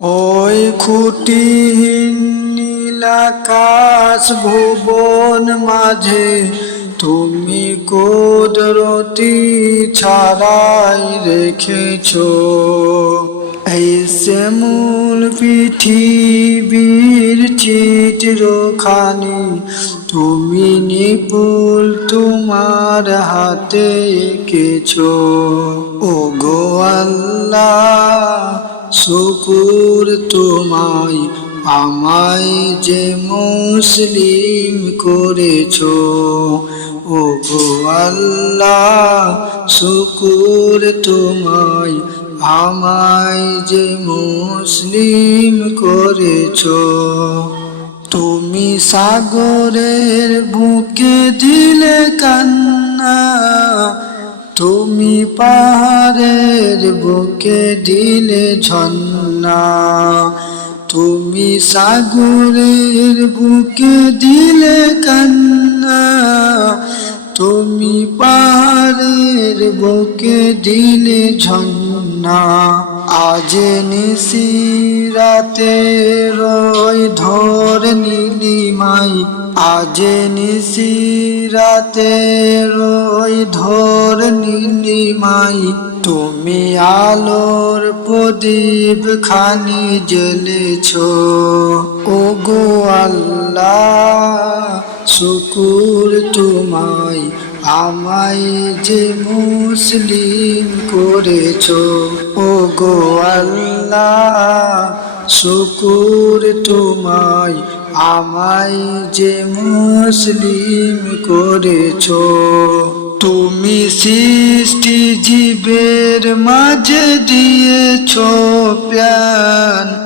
ওই খুঁটিহীন নীলাকাশ ভুবন মাঝে তুমি কুদরতি ছাড়াই রেখেছ। এই শ্যামল পৃথিবীর চিত্রখানি, তুমি নিপুল তোমার হাতে এঁকেছ। ও গো আল্লাহ শুকুর তোমায় আমায় যে মুসলিম করেছ। ও গো আল্লাহ, শুকুর তোমায় আমায় যে মুসলিম করেছ। তুমি সাগরের বুকে দিলে কান্না, তুমি পাহাড়ের বুকে দিলে ঝন্না তুমি সাগরের বুকে দিলে কান্না। তুমি পাহাড়ের বুকে দিলে ঝন্না আজ নিশি রাতে রই ধর নীলিমাই। আজ নিশি রাতে রই ধর নীলিমাই। তুমি আলোর প্রদীপ খানি জ্বলেছ। ও গো আল্লাহ শুকুর তোমায়, আমায় যে মুসলিম করেছ। ও গো আল্লাহ, শুকুর তোমায়, আমায় যে মুসলিম করেছ। তুমি সৃষ্টি জীবের মাঝে দিয়েছ প্যান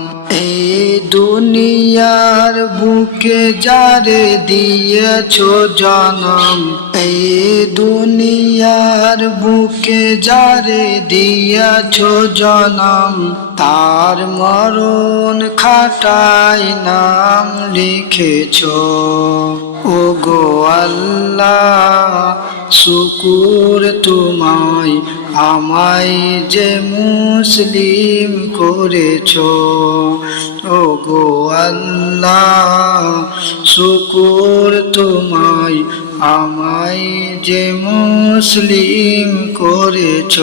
দুনিয়ার বুকে যারে দিয়েছ জনম, এই দুনিয়ার বুকে যারে দিয়েছ জনম, তার মরণ খাটাই নাম লিখেছ। ও গো আল্লাহ, শুকুর তোমায় আমায় যে মুসলিম করেছ ও গো আল্লাহ শুকুর তোমায়। আমায় যে মুসলিম করেছ